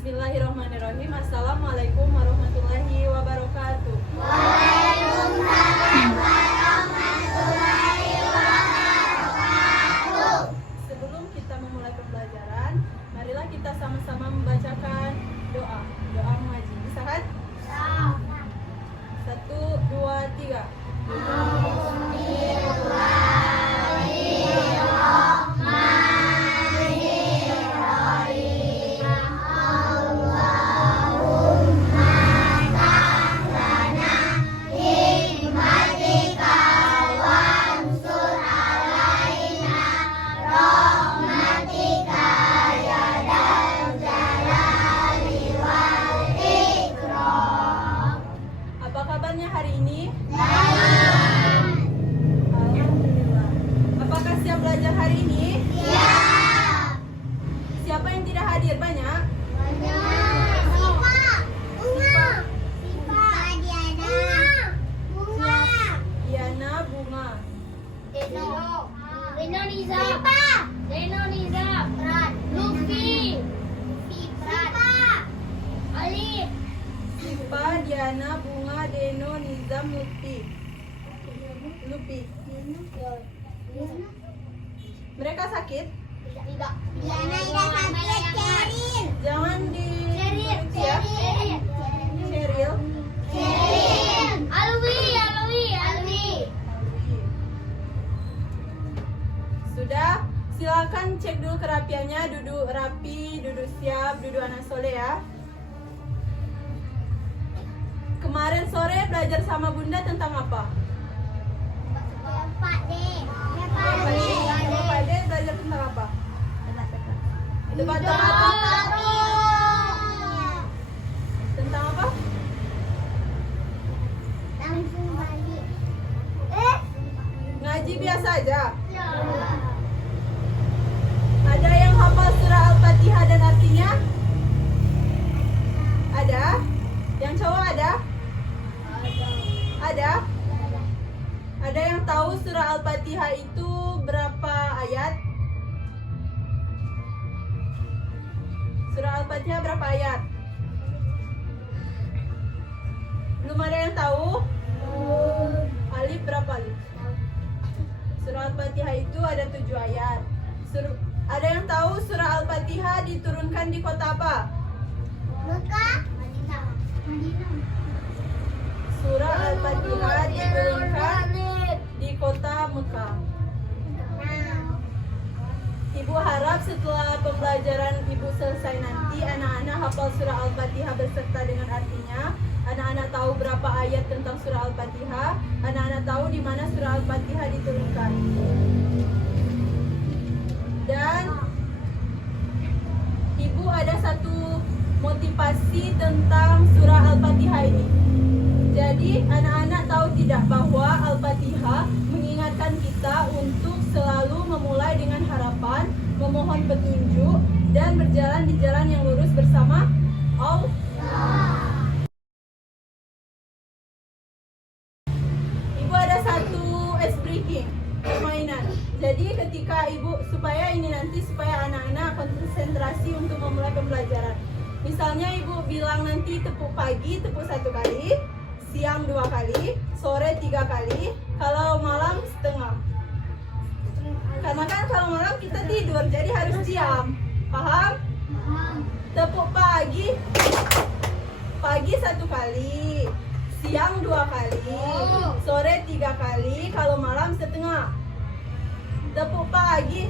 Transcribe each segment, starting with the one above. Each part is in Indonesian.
Bismillahirrahmanirrahim. Assalamualaikum warahmatullahi wabarakatuh. Waalaikumsalam warahmatullahi wabarakatuh. Sebelum kita memulai pembelajaran, marilah kita sama-sama membacakan doa. Doa mengaji. Bisa kan? Satu, dua, tiga. Apa kabarnya hari ini? Alhamdulillah. Apakah siap belajar hari ini? Siapa yang tidak hadir? Banyak? Diana, Bunga. Sipa, Diana, Bunga, Deno, Nizam, Lupi. Mereka sakit? Jangan di ya. Cheryl. Sudah, silakan cek dulu kerapiannya, duduk rapi, duduk siap, duduk anak soleh ya. Kemarin sore belajar sama Bunda tentang apa? Pak De belajar tentang apa? Debat tentang apa? Ngaji biasa aja. Ada yang hafal surah Al-Fatihah dan artinya? Ada? Yang cowok ada? Ada? Ada yang tahu surah Al-Fatihah itu berapa ayat? Surah Al-Fatihah berapa ayat? Belum ada yang tahu? Alif berapa alif? Surah Al-Fatihah itu ada 7 ayat. Ada yang tahu surah Al-Fatihah diturunkan di kota apa? Surah Al-Fatihah diturunkan di kota Mekah. Ibu harap setelah pembelajaran Ibu selesai nanti, anak-anak hafal surah Al-Fatihah beserta dengan artinya. Anak-anak tahu berapa ayat tentang surah Al-Fatihah. Anak-anak tahu di mana surah Al-Fatihah diturunkan. Dan Ibu ada satu motivasi tentang surah Al-Fatihah ini. Jadi anak-anak tahu tidak bahwa Al-Fatihah mengingatkan kita untuk selalu memulai dengan harapan, memohon petunjuk, dan berjalan di jalan yang lurus bersama Allah. Ibu ada satu ice breaking permainan. Jadi ketika Ibu supaya anak-anak konsentrasi untuk memulai pembelajaran. Misalnya Ibu bilang nanti tepuk pagi tepuk 1 kali, siang 2 kali, sore 3 kali, kalau malam setengah. Karena kan kalau malam kita tidur, jadi harus diam. Paham? Tepuk pagi 1 kali, siang 2 kali, sore 3 kali, kalau malam setengah. Tepuk pagi,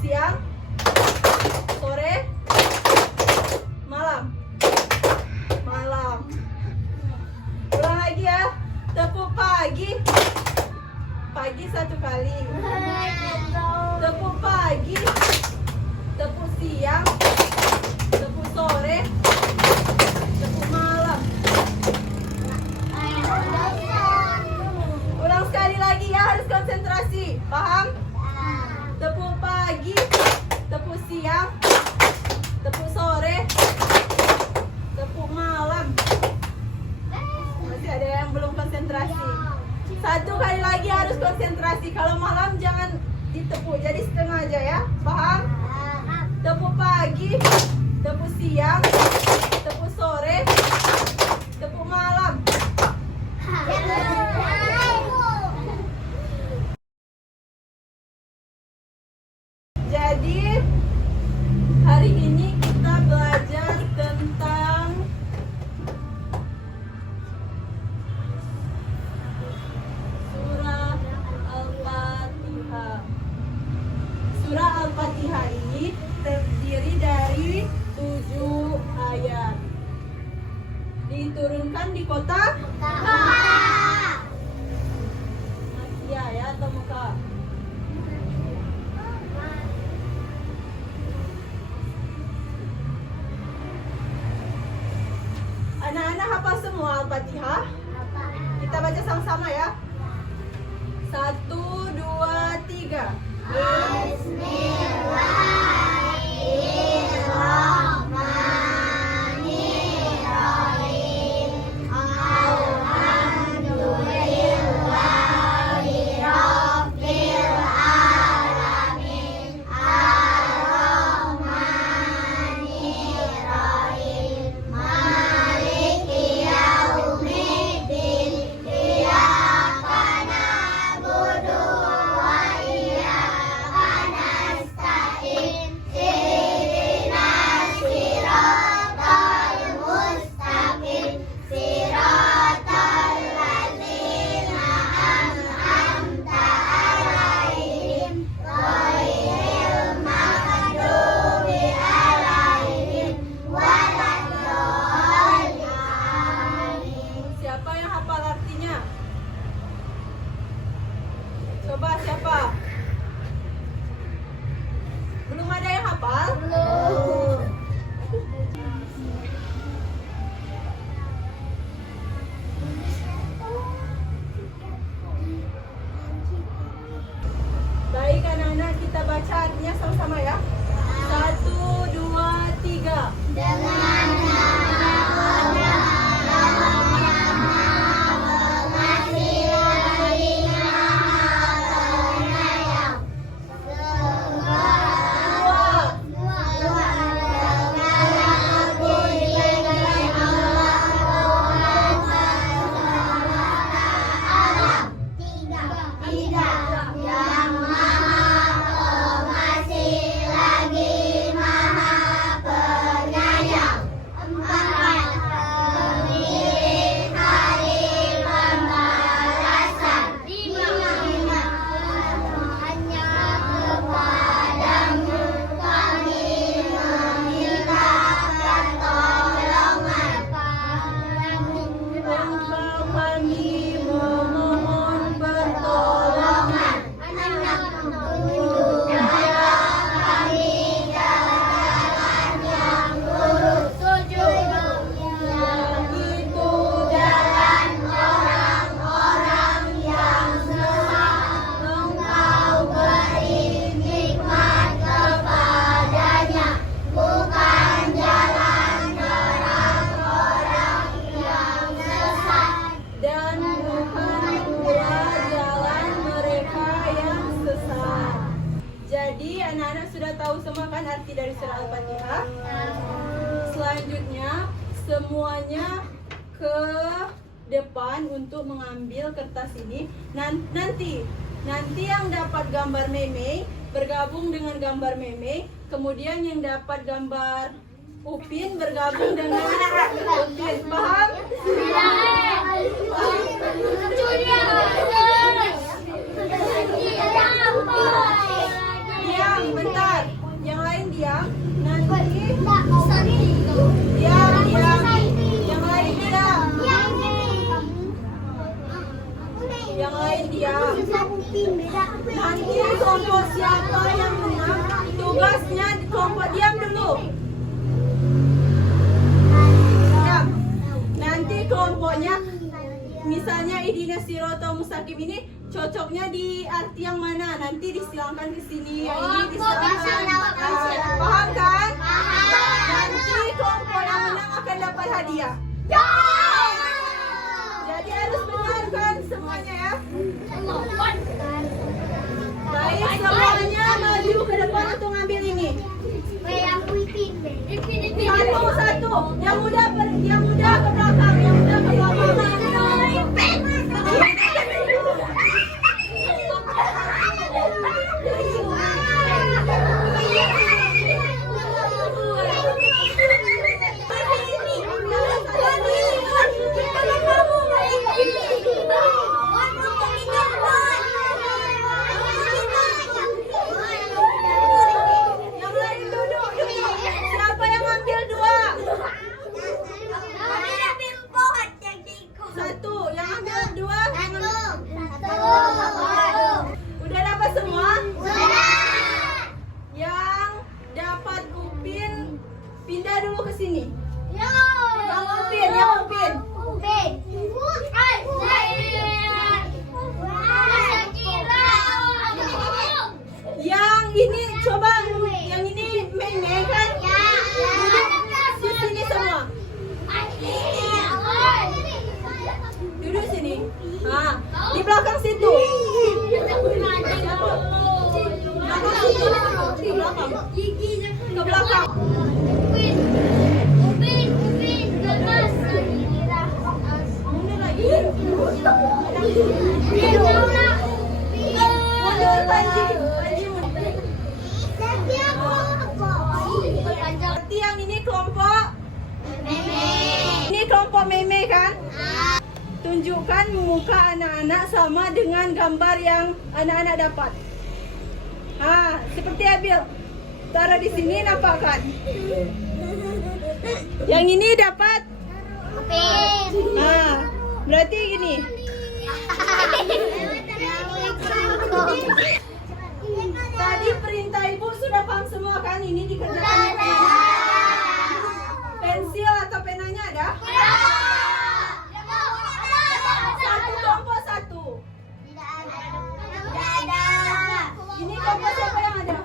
siang, sore, malam. Ulang lagi ya. Tepuk pagi 1 kali. Tepuk pagi, tepuk siang, tepuk sore, tepuk malam. Ulang sekali lagi ya, harus konsentrasi. Paham? Tepuk pagi, tepuk siang, tepuk sore, tepuk malam. Masih ada yang belum konsentrasi. 1 kali lagi harus konsentrasi. Kalau malam jangan ditepuk, jadi setengah aja ya. Paham? Tepuk pagi, tepuk siang, diturunkan di kota Mekah. Makkiyah ya atau Mekah? Anak-anak hafal semua Al-Fatihah? Kita baca sama-sama ya. 1, 2, 3. Bismillahirrahmanirrahim. Alhamdulillahirabbil alamin. Ar-Rahmanirrahim. Maliki yaumiddin. Iyyaka na'budu wa iyyaka nasta'in. Ihdinas siratal mustaqim. Siratal ladzina an'amta 'alaihim ghairil maghdubi 'alaihim waladdallin. Siapa yang hafal artinya? Coba siapa? Belum ada yang hafal? Belum. Baik anak-anak, kita baca artinya sama-sama ya. 1, 2, 3. Dengan nama Allah yang Maha Pengasih lagi Maha Penyayang. Segala puji bagi Allah Tuhan semesta alam. Tiga. Yang Maha Pengasih lagi Maha Penyayang. 4. Pemilik hari pembalasan. 5. Hanya kepadamu kami meminta pertolongan. Engkau kami memohon pertolongan. Tunjukkan kami jalan yang lurus. 7. Yaitu jalan orang-orang yang sesat. Engkau beri nikmat kepadanya, bukan jalan orang-orang yang sesat. Dan bukan pula jalan mereka yang sesat. Jadi anak-anak sudah tahu semua kan arti dari surah Al-Fatihah? Selanjutnya semuanya ke depan untuk mengambil kertas ini. Nanti yang dapat gambar meme bergabung dengan gambar meme, kemudian yang dapat gambar Upin bergabung dengan Upin. Paham? Diam, bentar. Yang lain diam. Nanti diam. Yang lain diam. Yang lain diam. Nanti kelompok siapa yang menang, tugasnya kelompok diam dulu. Diam. Nanti kelompoknya, misalnya Ihdina Siratal Mustaqim ini cocoknya di arti yang mana? Nanti disilangkan ke sini. Yang ini disilangkan. Paham kan? Nanti kelompok yang menang akan dapat hadiah. Jadi harus benar kan semuanya ya. Baik, semuanya maju ke depan untuk ngambil ini. Satu. Yang muda ke belakang. Yang muda ke belakang. pindah dulu ke sini. Yo. Yang Upin, yang Upin. Upin. Yang ini coba, yang ini Meme kan? Di sini semua. Duduk sini. Nah, di belakang situ. Belakang situ. Di belakang. Ke belakang. Mundur lagi. Mundur Panji. Panji mundur. Berarti yang ini kelompok. Ini kelompok Meme kan? Tunjukkan muka anak-anak sama dengan gambar yang anak-anak dapat. Seperti Abil. Taruh di sini nampakkan. Yang ini dapat. Berarti gini. Tadi perintah ibu sudah paham semua kan? Ini dikerjakan. Pensil atau penanya ada? Satu kelompok satu. Ini kelompok siapa yang ada?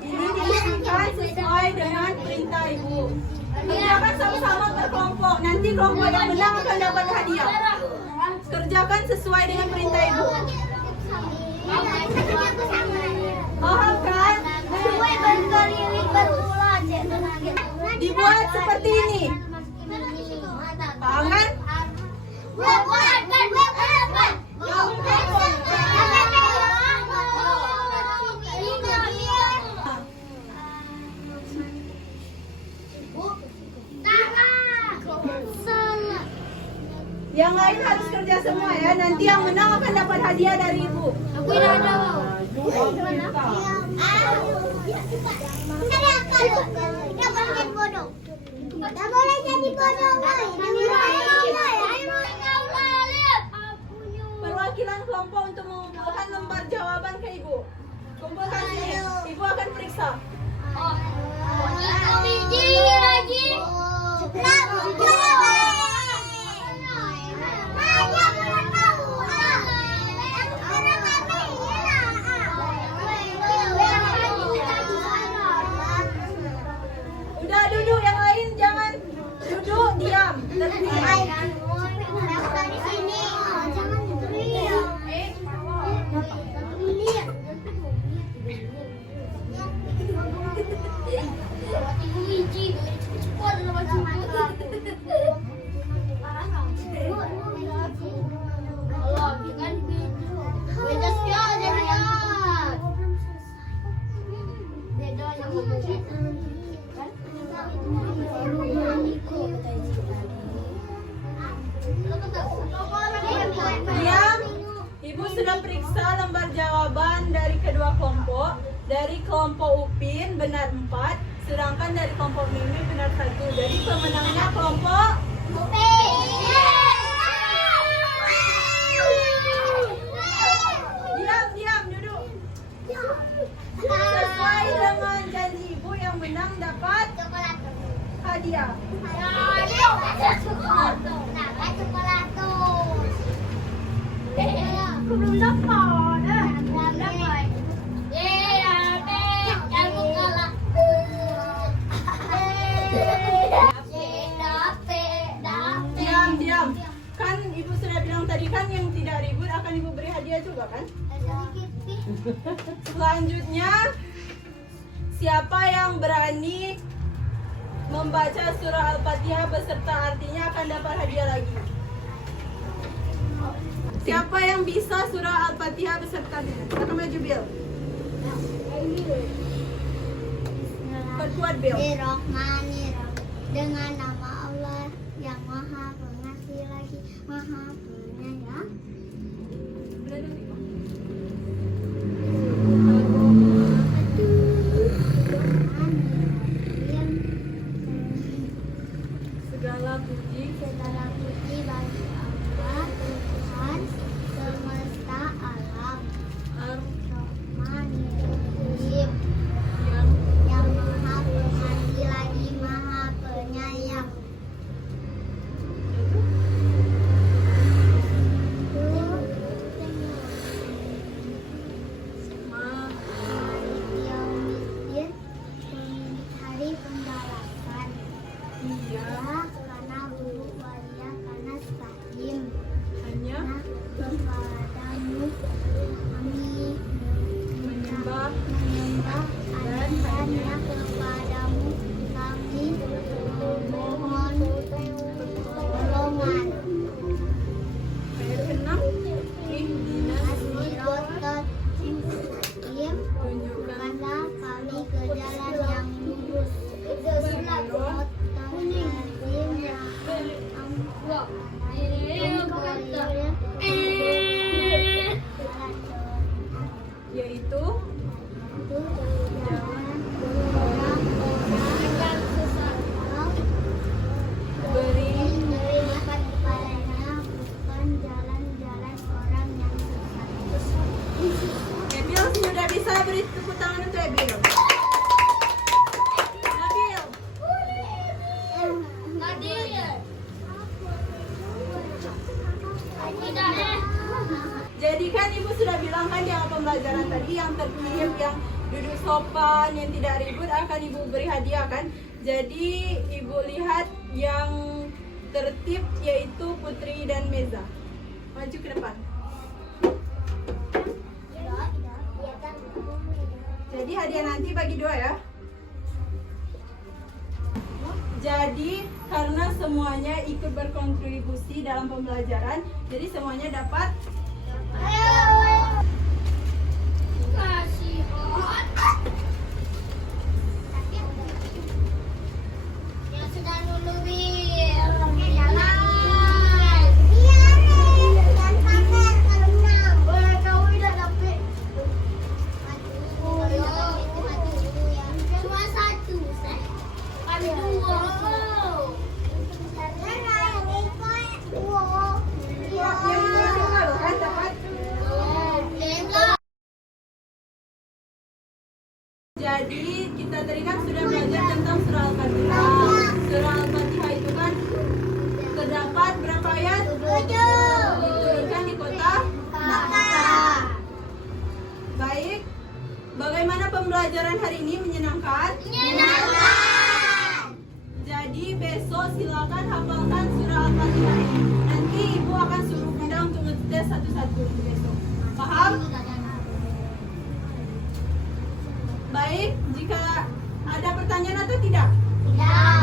Ini diberikan sesuai dengan perintah ibu. Kerjakan sama-sama berkelompok. Nanti kelompok yang menang akan dapat hadiah. Kerjakan sesuai dengan perintah ibu. Paham kan? Dibuat seperti ini. Paham kan? Yang lain harus kerja semua ya. Nanti yang menang akan dapat hadiah dari ibu. Perwakilan kelompok untuk mengumpulkan lembar jawaban ke ibu. Kumpulkan sini. Ibu akan periksa. Udah duduk, yang lain jangan duduk diam. Diam. Ibu sudah periksa lembar jawaban dari kedua kelompok. Dari kelompok Upin benar 4, sedangkan dari kelompok Meme benar 1. Jadi pemenangnya kelompok Diam, duduk. Sesuai dengan janji ibu, yang menang dapat hadiah. Aku belum dapat. Diam. Kan ibu sudah bilang tadi kan yang tidak ribut akan ibu beri hadiah juga kan? Selanjutnya, siapa yang berani membaca surah Al-Fatihah beserta artinya akan dapat hadiah lagi. Siapa yang bisa surah Al-Fatihah beserta artinya? Kita maju Bil. Perkuat Bil. Bismillahirrahmanirrahim. Dengan nama Allah yang Maha Pengasih lagi Maha Penyayang. Segala puji bagi Allah Tuhan tangan untuk Ebil. Nabil. Jadi kan ibu sudah bilang kan di awal pembelajaran tadi yang tertib, yang duduk sopan, yang tidak ribut akan ibu beri hadiah kan. Jadi ibu lihat yang tertib yaitu Putri dan Meza. Maju ke depan. Jadi hadiah nanti bagi dua ya. Jadi karena semuanya ikut berkontribusi dalam pembelajaran, jadi semuanya dapat. Yang sudah dulu Bil. Cuma satu, kami dua. Yang kedua loh kan dapat. Jadi kita tadi kan sudah belajar tentang surah Al-Fatihah. Surah Al-Fatihah itu kan terdapat berapa ayat? 7. Diturunkan di kota Makkah. Baik. Bagaimana pembelajaran hari ini, menyenangkan? Jadi besok silakan hafalkan surah Al-Fatihah ini. Nanti ibu akan suruh bunda untuk ngetes satu-satu besok. Paham? Baik, jika ada pertanyaan atau tidak? Tidak.